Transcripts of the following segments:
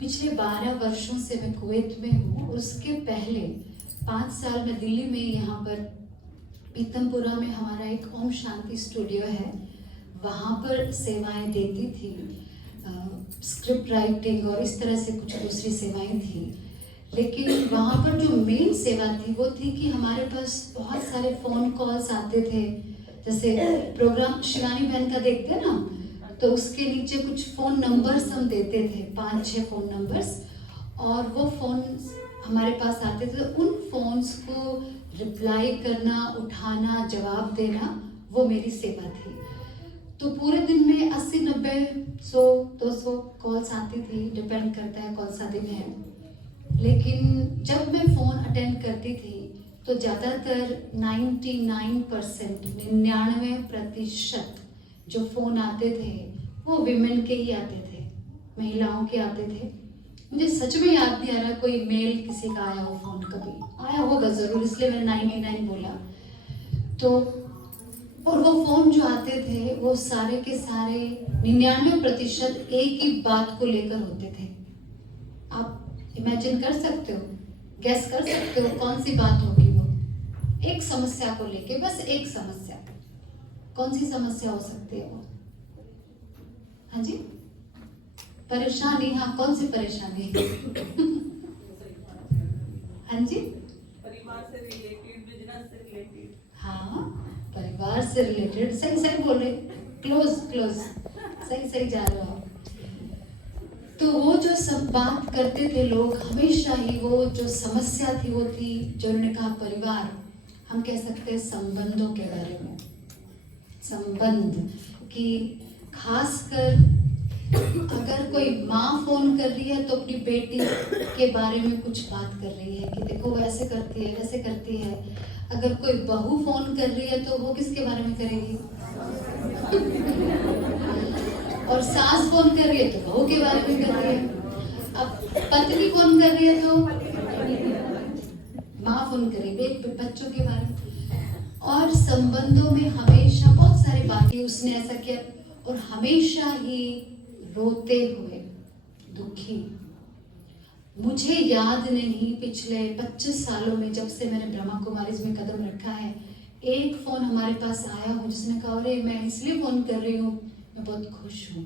पिछले 12 वर्षों से मैं कुवैत में हूँ। उसके पहले 5 साल मैं दिल्ली में, यहाँ पर पीतमपुरा में हमारा एक ओम शांति स्टूडियो है, वहाँ पर सेवाएं देती थी। स्क्रिप्ट राइटिंग और इस तरह से कुछ दूसरी सेवाएं थी। लेकिन वहाँ पर जो मेन सेवा थी वो थी कि हमारे पास बहुत सारे फ़ोन कॉल्स आते थे। जैसे प्रोग्राम शिवानी बहन का देखते हैं ना, तो उसके नीचे कुछ फ़ोन नंबर्स हम देते थे, 5-6 फ़ोन नंबर्स, और वो फ़ोन हमारे पास आते थे। तो उन फ़ोन्स को रिप्लाई करना, उठाना, जवाब देना, वो मेरी सेवा थी। तो पूरे दिन में 80, 90, 100, 200 कॉल्स आती थी, डिपेंड करता है कौन सा दिन है। लेकिन जब मैं फ़ोन अटेंड करती थी तो ज़्यादातर 99%, 99% जो फ़ोन आते थे वो विमेन के ही आते थे, महिलाओं के आते थे। मुझे सच में याद नहीं आ रहा कोई मेल किसी का आया हो फ़ोन, कभी आया होगा ज़रूर, इसलिए मैंने 99 बोला। तो और वो फ़ोन जो आते थे वो सारे के सारे 99% एक ही बात को लेकर होते थे। आप इमेजिन कर सकते हो, गैस कर सकते हो कौन सी बात होगी वो? एक समस्या को लेके, बस एक समस्या। कौन सी समस्या हो सकती है वो? हाँ जी, परेशानी। हाँ, कौन सी परेशानी? हाँ जी, परिवार से रिलेटेड, बिजनेस से रिलेटेड। हाँ, परिवार से रिलेटेड। सही सही बोल रहे, क्लोज, सही जा रहे हो। तो वो जो सब बात करते थे लोग, हमेशा ही वो जो समस्या थी वो थी, जो उन्होंने कहा परिवार, हम कह सकते हैं संबंधों के बारे में। संबंध कि खासकर अगर कोई माँ फोन कर रही है तो अपनी बेटी के बारे में कुछ बात कर रही है कि देखो वो ऐसे करती है, वैसे करती है। अगर कोई बहू फोन कर रही है तो वो किसके बारे में करेगी? और सास फोन कर रही है तो बहू के बारे में कर रही है। अब पत्नी फोन कर रही है तो माँ फोन करेगी बच्चों के बारे में। और संबंधों में हमेशा बहुत सारी बातें, उसने ऐसा किया, और हमेशा ही रोते हुए, दुखी। मुझे याद नहीं पिछले 25 सालों में, जब से मैंने ब्रह्मा कुमारीज में कदम रखा है, एक फोन हमारे पास आया हो जिसने कहा अरे मैं इसलिए फोन कर रही हूँ, मैं बहुत खुश हूँ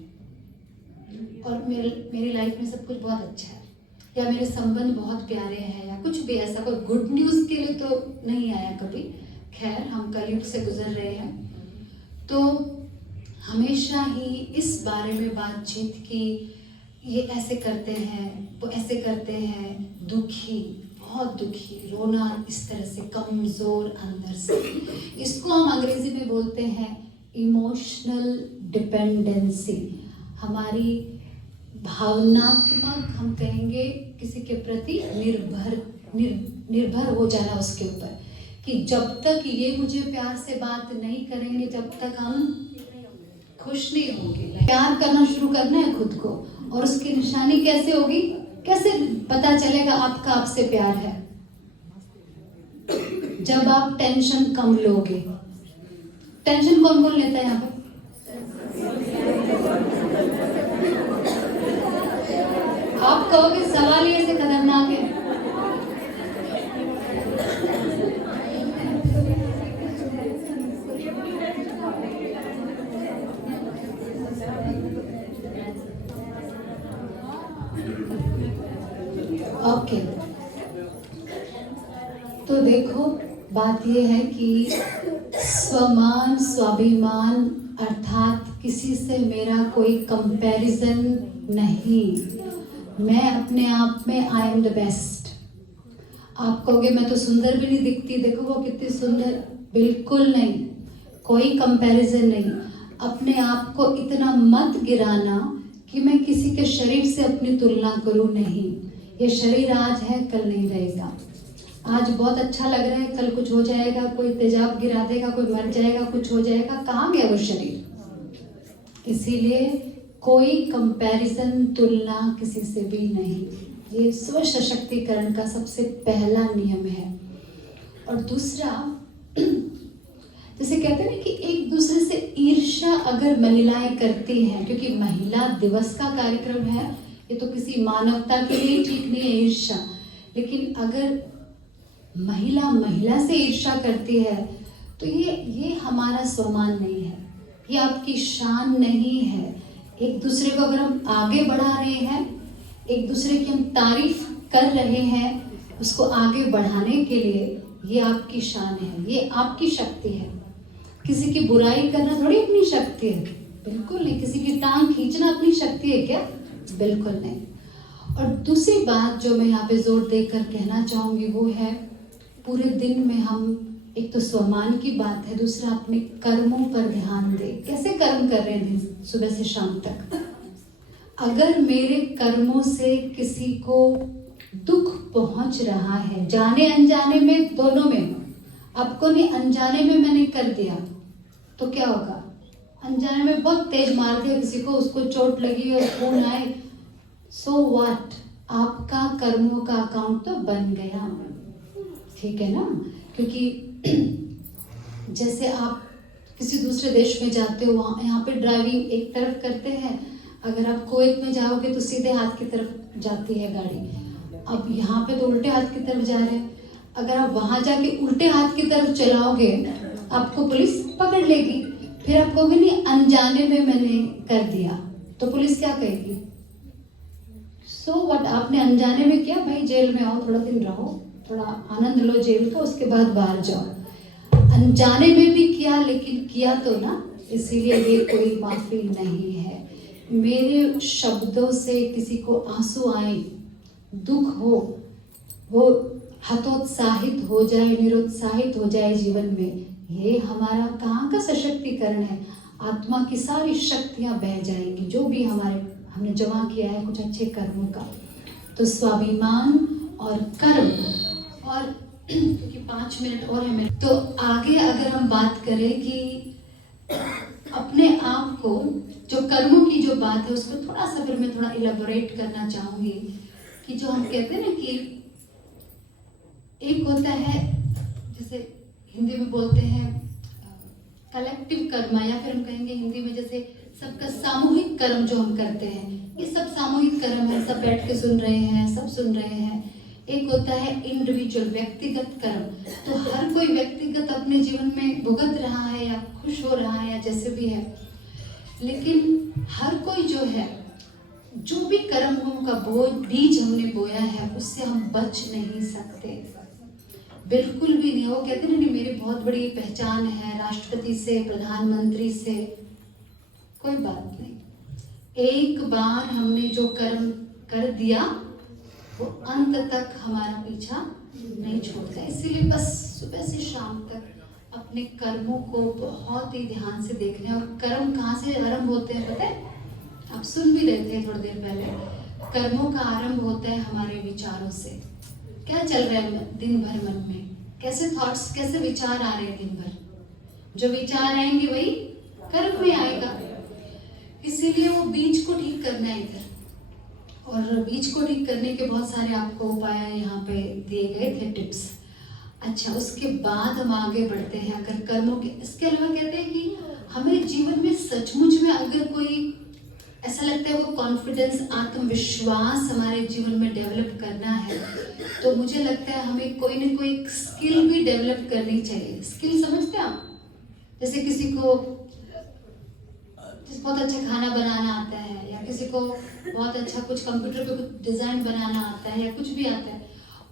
और मेरी लाइफ में सब कुछ बहुत अच्छा है, या मेरे संबंध बहुत प्यारे हैं, या कुछ भी ऐसा। कोई गुड न्यूज़ के लिए तो नहीं आया कभी। खैर, हम कलयुग से गुजर रहे हैं। तो हमेशा ही इस बारे में बातचीत की, ये ऐसे करते हैं, वो ऐसे करते हैं, दुखी, बहुत दुखी, रोना, इस तरह से कमज़ोर अंदर से। इसको हम अंग्रेजी में बोलते हैं इमोशनल डिपेंडेंसी। हमारी भावनात्मक, हम कहेंगे किसी के प्रति निर्भर हो जाना उसके ऊपर, कि जब तक ये मुझे प्यार से बात नहीं करेंगे, जब तक हम खुश नहीं होंगे। प्यार करना शुरू करना है खुद को, और उसकी निशानी कैसे होगी? कैसे पता चलेगा आपका आपसे प्यार है? जब आप टेंशन कम लोगे। टेंशन कौन कौन लेता है यहाँ पे? आप कहोगे सवाल ये से खतरनाक है। ओके, तो देखो बात ये है कि स्वमान, स्वाभिमान, अर्थात किसी से मेरा कोई कंपैरिजन नहीं। मैं अपने आप में आई एम द बेस्ट। आप कहोगे मैं तो सुंदर भी नहीं दिखती, देखो वो कितनी सुंदर। बिल्कुल नहीं, कोई कंपैरिजन नहीं। अपने आप को इतना मत गिराना कि मैं किसी के शरीर से अपनी तुलना करूं। नहीं, ये शरीर आज है, कल नहीं रहेगा। आज बहुत अच्छा लग रहा है, कल कुछ हो जाएगा, कोई तेजाब गिरा देगा, कोई मर जाएगा, कुछ हो जाएगा, कहाँ गया वो शरीर? इसीलिए कोई कंपैरिजन, तुलना किसी से भी नहीं। ये स्व सशक्तिकरण का सबसे पहला नियम है। और दूसरा, जैसे कहते हैं ना कि एक दूसरे से ईर्ष्या अगर महिलाएं करती हैं, क्योंकि महिला दिवस का कार्यक्रम है, ये तो किसी मानवता के लिए ठीक नहीं है ईर्ष्या। लेकिन अगर महिला महिला से ईर्ष्या करती है तो ये हमारा स्वमान नहीं है, ये आपकी शान नहीं है। एक दूसरे को अगर हम आगे बढ़ा रहे हैं, एक दूसरे की हम तारीफ कर रहे हैं उसको आगे बढ़ाने के लिए, ये आपकी शान है, ये आपकी शक्ति है। किसी की बुराई करना थोड़ी अपनी शक्ति है, बिल्कुल नहीं। किसी की टांग खींचना अपनी शक्ति है क्या? बिल्कुल नहीं। और दूसरी बात जो मैं यहाँ पे जोर देकर कहना चाहूंगी वो है, पूरे दिन में हम, एक तो स्वमान की बात है, दूसरा अपने कर्मों पर ध्यान दे। कैसे कर्म कर रहे हैं सुबह से शाम तक? अगर मेरे कर्मों से किसी को दुख पहुंच रहा है, जाने अनजाने में, दोनों में, आपको नहीं, अनजाने में मैंने कर दिया तो क्या होगा? अनजाने में बहुत तेज मार दिया किसी को, उसको चोट लगी और खून आए, सो व्हाट? आपका कर्मों का अकाउंट तो बन गया, ठीक है ना? क्योंकि जैसे आप किसी दूसरे देश में जाते हो, वहाँ यहाँ पे ड्राइविंग एक तरफ करते हैं, अगर आप कुवैत में जाओगे तो सीधे हाथ की तरफ जाती है गाड़ी, अब यहाँ पे तो उल्टे हाथ की तरफ जा रहे हैं। अगर आप वहाँ जाके उल्टे हाथ की तरफ चलाओगे आपको पुलिस पकड़ लेगी, फिर आप कहोगे नहीं अनजाने में मैंने कर दिया, तो पुलिस क्या कहेगी? So what? आपने अनजाने में किया, भाई जेल में आओ, थोड़ा दिन रहो, थोड़ा आनंद लो जेल का, उसके बाद बाहर जाओ। अनजाने में भी किया, लेकिन किया तो ना, इसीलिए ये कोई माफी नहीं है। मेरे शब्दों से किसी को आंसू आए, दुख हो, वो हतोत्साहित हो जाए, निरुत्साहित हो जाए जीवन में, ये हमारा कहाँ का सशक्तिकरण है? आत्मा की सारी शक्तियां बह जाएंगी, जो भी हमने जमा किया है कुछ अच्छे कर्मों का। तो स्वाभिमान और कर्म, और क्योंकि 5 मिनट और है, तो आगे अगर हम बात करें कि अपने आप को, जो कर्मों की जो बात है उसको थोड़ा सा फिर मैं थोड़ा इलेबोरेट करना चाहूंगी कि जो हम कहते हैं ना कि एक होता है, जैसे हिंदी में बोलते हैं कलेक्टिव कर्म, या फिर हम कहेंगे हिंदी में जैसे सबका सामूहिक कर्म जो हम करते हैं, ये सब सामूहिक कर्म है, सब बैठ के सुन रहे हैं, सब सुन रहे हैं। एक होता है इंडिविजुअल, व्यक्तिगत कर्म, तो हर कोई व्यक्तिगत अपने जीवन में भुगत रहा है या खुश हो रहा है या जैसे भी है, लेकिन हर कोई जो है, जो भी कर्मों का बीज हमने बोया है उससे हम बच नहीं सकते, बिल्कुल भी नहीं। वो कहते हैं ना, मेरी बहुत बड़ी पहचान है राष्ट्रपति से, प्रधानमंत्री से, कोई बात नहीं। एक बार हमने जो कर्म कर दिया वो अंत तक हमारा पीछा नहीं छोड़ता। इसीलिए बस सुबह से शाम तक अपने कर्मों को बहुत ही ध्यान से देखना है। और कर्म कहाँ से आरंभ होते हैं पता है? आप सुन भी रहे थे थोड़ी देर पहले, कर्मों का आरंभ होता है हमारे विचारों से। क्या चल रहा है दिन भर मन में, कैसे थॉट्स, कैसे विचार आ रहे हैं दिन भर, जो विचार आएंगे वही कर्म में आएगा। इसीलिए वो बीज को ठीक करना है इधर, और बीज को ठीक करने के बहुत सारे आपको उपाय यहाँ पे दिए गए थे, टिप्स। अच्छा, उसके बाद हम आगे बढ़ते हैं। अगर कर्मों के, इसके अलावा कहते हैं कि हमें जीवन में सचमुच में अगर कोई ऐसा लगता है वो कॉन्फिडेंस, आत्मविश्वास हमारे जीवन में डेवलप करना है, तो मुझे लगता है हमें कोई ना कोई स्किल भी डेवलप करनी चाहिए। स्किल समझते हैं आप? जैसे किसी को बहुत अच्छा खाना बनाना आता है, या किसी को बहुत अच्छा कुछ कंप्यूटर पे कुछ डिजाइन बनाना आता है, या कुछ भी आता है,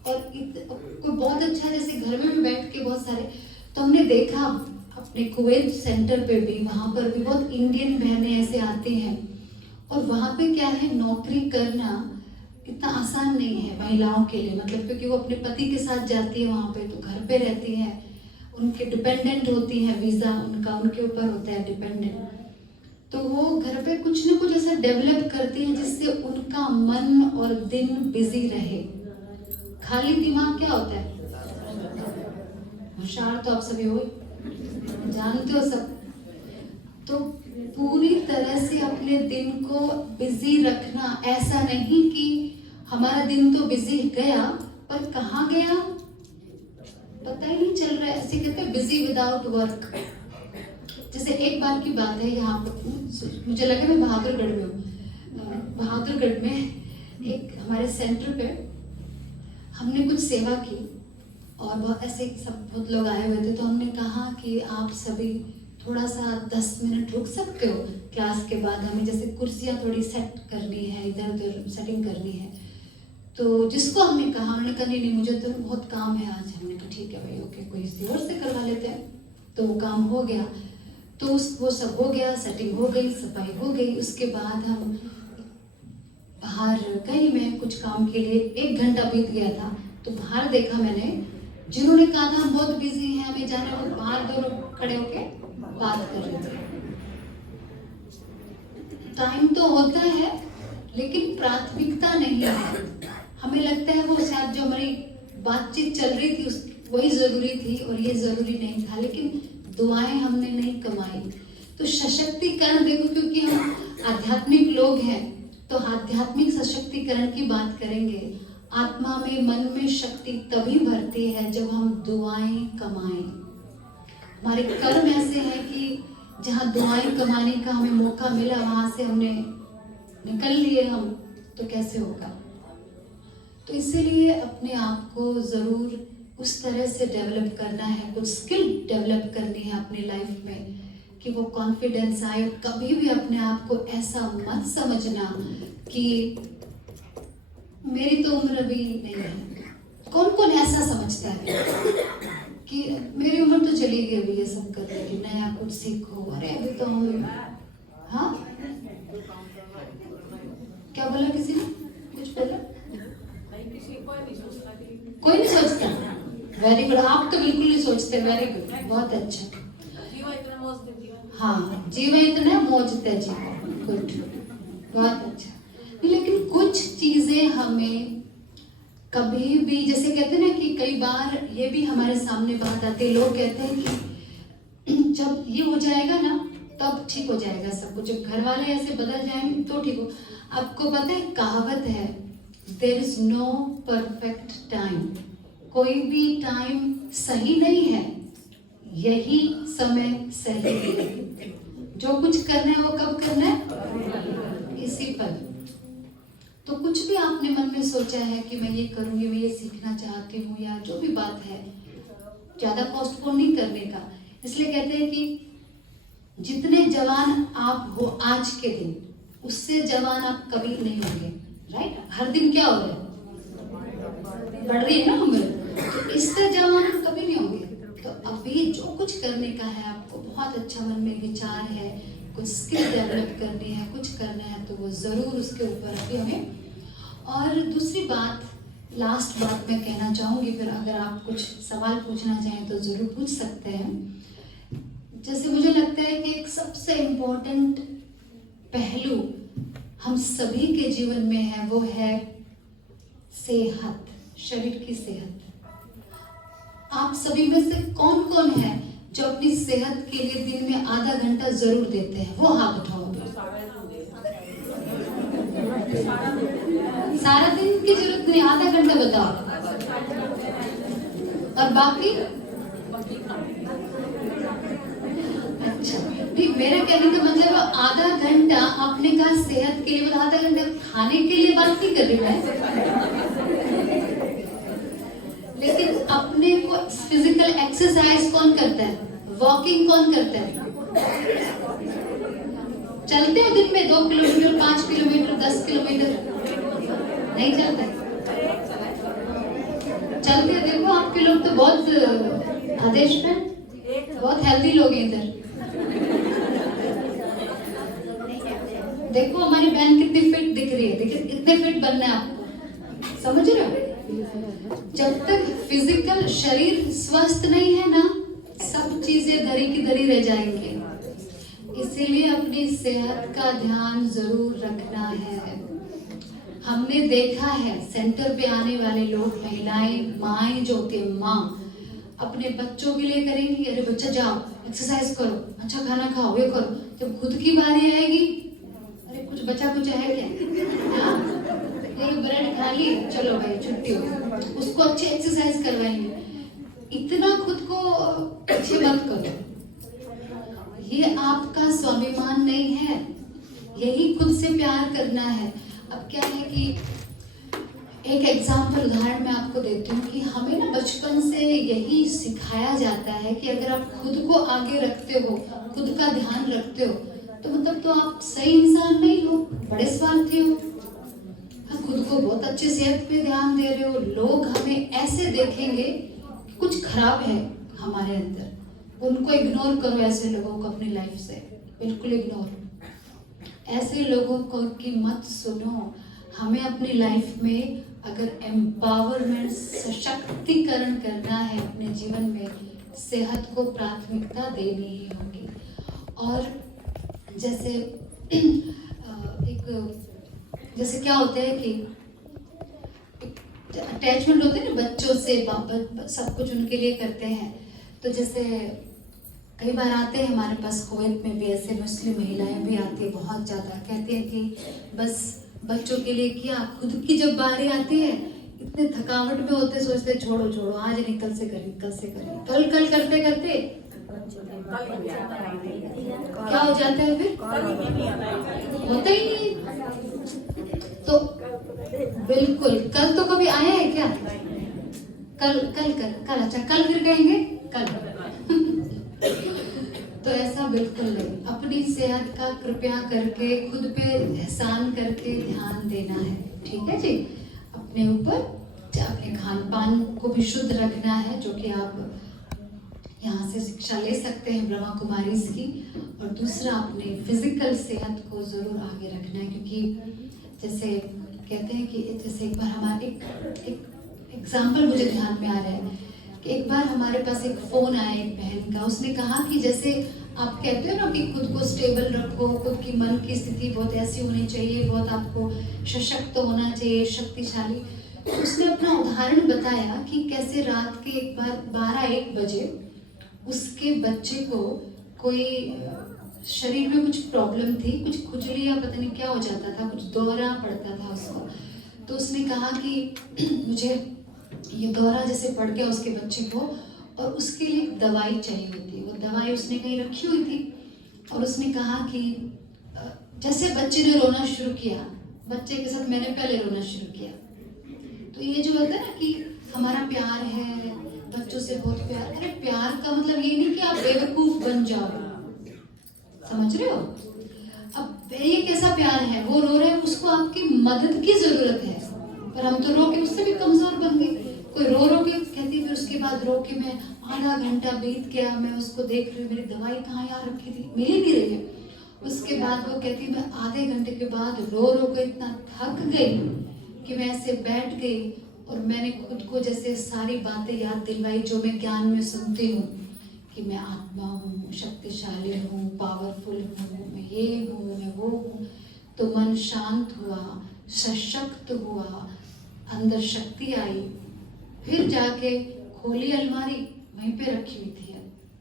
और कोई बहुत अच्छा जैसे घर में भी बैठ के बहुत सारे, तो हमने देखा अपने कुवैत सेंटर पे भी, वहाँ पर भी बहुत इंडियन बहनें ऐसे आती हैं, और वहाँ पे क्या है, नौकरी करना इतना आसान नहीं है महिलाओं के लिए, मतलब क्योंकि वो अपने पति के साथ जाती है वहाँ पे, तो घर पे रहती है, उनके डिपेंडेंट होती है, वीजा उनका उनके ऊपर होता है डिपेंडेंट, तो वो घर पे कुछ ना कुछ ऐसा डेवलप करती हैं जिससे उनका मन और दिन बिजी रहे। खाली दिमाग क्या होता है? होशियार तो आप सभी हो, जानते हो सब। तो पूरी तरह से अपने दिन को बिजी रखना, ऐसा नहीं कि हमारा दिन तो बिजी गया पर कहाँ गया पता ही नहीं चल रहा है। ऐसे कहते हैं बिजी विदाउट वर्क। जैसे एक बार की बात है, यहाँ पर मुझे लगा मैं बहादुरगढ़ में हूँ, बहादुरगढ़ में एक हमारे सेंटर पे हमने कुछ सेवा की और बहुत ऐसे सब बहुत लोग आए हुए थे, तो हमने कहा कि आप सभी थोड़ा सा 10 मिनट रुक सकते हो क्लास के बाद, हमें जैसे कुर्सियाँ थोड़ी सेट करनी है, इधर उधर सेटिंग करनी है। तो जिसको हमने कहा उन्होंने कहा नहीं मुझे तो बहुत काम है आज। हमने कहा ठीक है भाई ओके, कोई इसी और से करवा लेते हैं। तो वो काम हो गया, तो वो सब हो गया, सेटिंग हो गई, सफाई हो गई। उसके बाद हम बाहर कहीं मैं कुछ काम के लिए 1 घंटा बीत गया था, तो बाहर देखा मैंने जिन्होंने कहा था हम बहुत बिजी हैं हमें जाना, वो बाहर दोनों खड़े होके बात कर रहे थे। टाइम तो होता है लेकिन प्राथमिकता नहीं है। हमें लगता है वो शायद जो हमारी बातचीत चल रही थी उस वही जरूरी थी और ये जरूरी नहीं था, लेकिन दुआएं हमने नहीं कमाई। तो सशक्तिकरण देखो, क्योंकि हम आध्यात्मिक लोग हैं तो आध्यात्मिक सशक्तिकरण की बात करेंगे। आत्मा में मन में शक्ति तभी भरती है जब हम दुआएं कमाएं। हमारे कर्म ऐसे हैं कि जहाँ दुआएं कमाने का हमें मौका मिला वहां से हमने निकल लिए हम, तो कैसे होगा। तो इसीलिए अपने आप को जरूर उस तरह से डेवलप करना है, कुछ स्किल डेवलप करनी है अपनी लाइफ में कि वो कॉन्फिडेंस आए। कभी भी अपने आप को ऐसा मत समझना कि मेरी तो उम्र अभी नहीं है। कौन कौन ऐसा समझता है कि मेरी उम्र तो चली गई अभी ये सब करने की, नया कुछ सीखो, अरे अभी तो हम, हाँ क्या बोला किसी ने, कुछ बोला? कोई नहीं सोचता। वेरी गुड, आप तो बिल्कुल नहीं सोचते। वेरी गुड, बहुत अच्छा। हाँ, जीवन इतना मौजते जीवन, गुड, बहुत अच्छा। लेकिन कुछ चीजें हमें कभी भी, जैसे कहते हैं ना कि कई बार ये भी हमारे सामने बात आती है, लोग कहते हैं कि जब ये हो जाएगा ना तब ठीक हो जाएगा सब कुछ, जब घर वाले ऐसे बदल जाएंगे तो ठीक हो। आपको पता है कहावत है, there is no perfect time. कोई भी टाइम सही नहीं है, यही समय सही है। जो कुछ करना है वो कब करना है, इसी पल। तो कुछ भी आपने मन में सोचा है कि मैं ये करूंगी, मैं ये सीखना चाहती हूँ, या जो भी बात है, ज्यादा पोस्टपोन नहीं करने का। इसलिए कहते हैं कि जितने जवान आप हो आज के दिन, उससे जवान आप कभी नहीं होंगे। राइट, हर दिन क्या हो रहा है, बढ़ रही है ना उम्र, तो इससे जवान आप कभी नहीं होंगे। तो अभी जो कुछ करने का है आपको, बहुत अच्छा मन में विचार है, कुछ स्किल डेवलप करनी है, कुछ करना है, तो वो जरूर उसके ऊपर अभी हमें। और दूसरी बात, लास्ट बात मैं कहना चाहूंगी, फिर अगर आप कुछ सवाल पूछना चाहें तो जरूर पूछ सकते हैं। जैसे मुझे लगता है कि एक सबसे इम्पोर्टेंट पहलू हम सभी के जीवन में है, वो है सेहत, शरीर की सेहत। आप सभी में से कौन कौन है जो अपनी सेहत के लिए दिन में आधा घंटा जरूर देते हैं, वो हाथ उठाओ। सारा दिन की जरूरत नहीं, आधा घंटा बताओ। और बाकी अच्छा, नहीं मेरा कहने का मतलब आधा घंटा आपने कहा सेहत के लिए, मतलब आधा घंटा खाने के लिए बात नहीं कर रही मैं, लेकिन अपने को फिजिकल एक्सरसाइज कौन करता है, वॉकिंग कौन करता है? चलते हो दिन में 2 किलोमीटर, 5 किलोमीटर, 10 किलोमीटर? नहीं चलते। चलते देखो आपके लोग तो बहुत आदेश में, बहुत हेल्दी लोग हैं इधर। देखो हमारी बहन कितनी फिट दिख रही है, देखिए इतने फिट बनना है आपको, समझ रहे हो? जब तक फिजिकल शरीर स्वस्थ नहीं है ना, सब चीजें धरी की धरी रह जाएंगे। इसीलिए अपनी सेहत का ध्यान जरूर रखना है। हमने देखा है सेंटर पे आने वाले लोग, महिलाएं, माएं जो होती है, माँ अपने बच्चों के लिए करेंगी, अरे बच्चा जाओ एक्सरसाइज करो, अच्छा खाना खाओ, ये करो। जब खुद की बारी आएगी, अरे कुछ बचा कुछ है क्या, एक ब्रेड खा ली, चलो भाई छुट्टी हो, उसको अच्छी एक्सरसाइज करवाएंगे। इतना खुद को अच्छे मत करो, ये आपका स्वाभिमान नहीं है, यही खुद से प्यार करना है। अब क्या है कि एक एग्जाम्पल उदाहरण मैं आपको देती हूँ कि हमें ना बचपन से यही सिखाया जाता है कि अगर आप खुद को आगे रखते हो, खुद का ध्यान रखते हो, तो मतलब तो आप सही इंसान नहीं हो, बड़े स्वार्थी हो। हाँ, खुद को बहुत अच्छी सेहत पे ध्यान दे रहे हो, लोग हमें ऐसे देखेंगे कि कुछ खराब है हमारे अंदर। उनको इग्नोर करो, ऐसे लोगों को अपनी लाइफ से बिल्कुल इग्नोर। ऐसे लोगों को की मत सुनो। हमें अपनी लाइफ में अगर एम्पावरमेंट, सशक्तिकरण करना है अपने जीवन में, सेहत को प्राथमिकता देनी ही होगी। और जैसे जैसे क्या होता है कि अटैचमेंट होते हैं ना बच्चों से, सब कुछ उनके लिए करते हैं। तो जैसे कई बार आते हैं हमारे पास, कुवैत में भी ऐसे मुस्लिम महिलाएं भी आती है बहुत ज़्यादा, कहते हैं कि बस बच्चों के लिए किया, खुद की जब बारी आती है इतने थकावट में होते, सोचते छोड़ो छोड़ो आज निकल से करें, कल करते करते क्या हो जाता है, फिर होता ही नहीं। तो बिल्कुल, कल तो कभी आया है क्या? कल अच्छा, कल फिर कहेंगे कल। तो ऐसा बिल्कुल नहीं। अपनी सेहत का कृपया करके खुद पे एहसान करके ध्यान देना है, ठीक है जी। अपने ऊपर अपने खान पान को भी शुद्ध रखना है, जो कि आप यहाँ से शिक्षा ले सकते हैं ब्रह्मा कुमारी की। और दूसरा, अपने फिजिकल सेहत को जरूर आगे रखना है, क्योंकि जैसे कहते हैं कि जैसे एक बार हमारे एक एग्जाम्पल मुझे ध्यान में आ रहा है कि एक बार हमारे पास एक फोन आया एक बहन का। उसने कहा कि जैसे आप कहते हो ना कि खुद को स्टेबल रखो, खुद की मन की स्थिति बहुत ऐसी होनी चाहिए, बहुत आपको सशक्त होना चाहिए, शक्तिशाली। तो उसने अपना उदाहरण बताया कि कैसे रात के एक बार 12-1 बजे उसके बच्चे को कोई शरीर में कुछ प्रॉब्लम थी, कुछ खुजली या पता नहीं क्या हो जाता था, कुछ दौरा पड़ता था उसको। तो उसने कहा कि मुझे ये दौरा जैसे पड़ गया उसके बच्चे को, और उसके लिए दवाई चाहिए होती है। वो दवाई उसने कहीं रखी हुई थी, और उसने कहा कि जैसे बच्चे ने रोना शुरू किया, बच्चे के साथ मैंने पहले रोना शुरू किया। तो ये जो होता है ना कि हमारा प्यार है बच्चों से, बहुत प्यार। अरे प्यार का मतलब ये नहीं कि आप बेवकूफ बन जाओ, समझ रहे हो? अब ये कैसा प्यार है, वो रो रहे हैं, उसको आपकी मदद की जरूरत है, पर हम तो रो के उससे भी कमजोर बन गए। कोई रो के कहती, फिर उसके बाद रो के मैं आधा घंटा बीत गया, मैं उसको देख रही हूँ, मेरी दवाई कहाँ यार रखी थी, मिल ही नहीं रही है। उसके बाद वो कहती, मैं आधे घंटे के बाद रो के इतना थक गई कि मैं ऐसे बैठ गई, और मैंने खुद को जैसे सारी बातें याद दिलवाई जो मैं ज्ञान में सुनती हूँ कि मैं आत्मा हूँ, शक्तिशाली हूँ, पावरफुल हूँ, मैं ये हूँ, मैं वो हूँ। तो मन शांत हुआ, सशक्त हुआ, अंदर शक्ति आई। फिर जाके खोली अलमारी, वहीं पे रखी हुई थी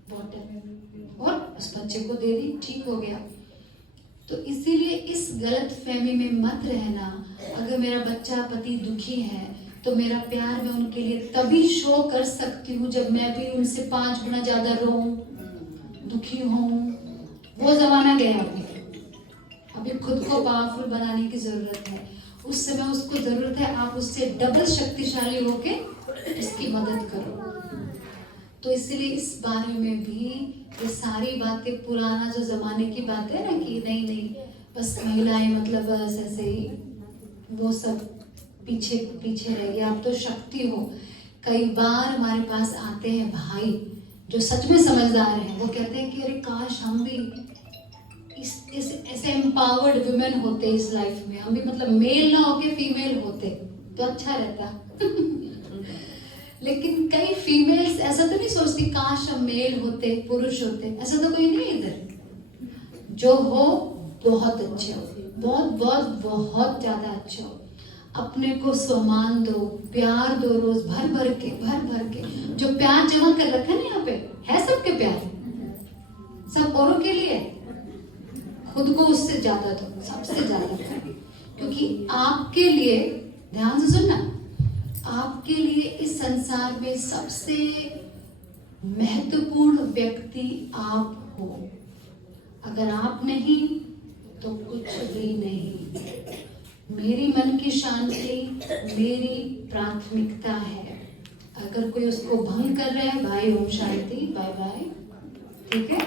बॉटल, और उस बच्चे को दे दी, ठीक हो गया। तो इसीलिए इस गलत फहमी में मत रहना। अगर मेरा बच्चा पति दुखी है तो मेरा प्यार मैं उनके लिए तभी शो कर सकती हूँ जब मैं भी उनसे 5 गुना ज्यादा रोऊं, दुखी हूँ। वो जमाना गया, अभी खुद को पावरफुल बनाने की जरूरत है। उस समय उसको जरूरत है आप उससे डबल शक्तिशाली होके उसकी मदद करो। तो इसलिए इस बारे में भी ये सारी बातें, पुराना जो जमाने की बात है ना कि नहीं बस महिलाएं मतलब बस ऐसे ही, वो सब पीछे पीछे रह गया। आप तो शक्ति हो। कई बार हमारे पास आते हैं भाई जो सच में समझदार हैं, वो कहते हैं कि अरे काश हम भी ऐसे एम्पावर्ड वुमेन होते इस लाइफ में, हम भी मतलब मेल ना होके फीमेल होते तो अच्छा रहता। लेकिन कई फीमेल्स ऐसा तो नहीं सोचती काश हम मेल होते, पुरुष होते, ऐसा तो कोई नहीं इधर। जो हो बहुत अच्छे हो, बहुत बहुत बहुत ज्यादा अच्छे हो। अपने को सम्मान दो, प्यार दो, रोज भर भर के। जो प्यार जमा कर रखा ना यहाँ पे है सबके प्यार, सब औरों के लिए, खुद को उससे ज्यादा दो, सबसे ज्यादा। क्योंकि आपके लिए, ध्यान से सुनना, आपके लिए इस संसार में सबसे महत्वपूर्ण व्यक्ति आप हो। अगर आप नहीं तो कुछ भी नहीं। मेरी मन की शांति मेरी प्राथमिकता है। अगर कोई उसको भंग कर रहा है, भाई ओम शांति, बाय बाय। ठीक है।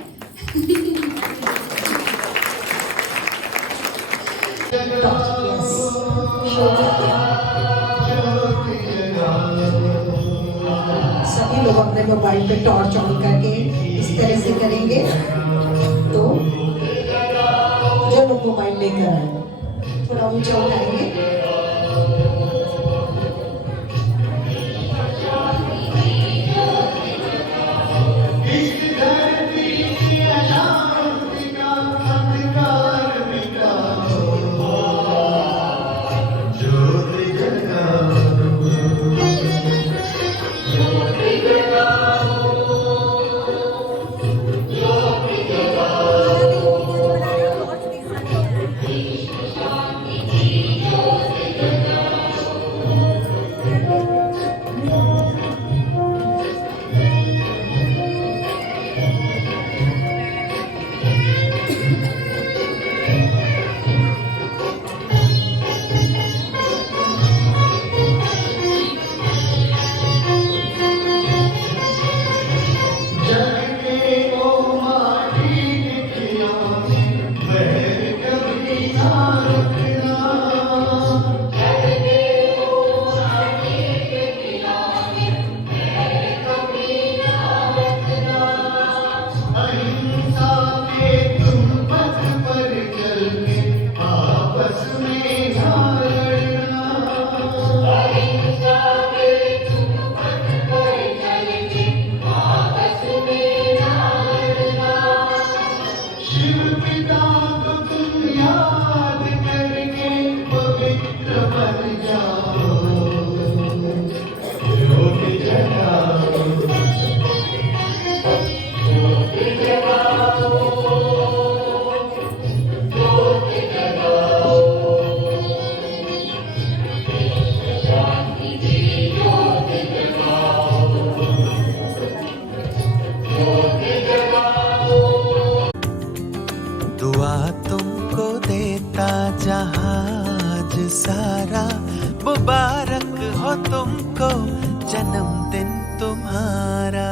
सभी लोग अपने मोबाइल पे टॉर्च ऑन करके इस तरह से करेंगे। तो जो लोग मोबाइल लेकर आए थोड़ा ऊंचा उठाएंगे। दुआ तुमको देता जहाज सारा, मुबारक हो तुमको जन्मदिन तुम्हारा।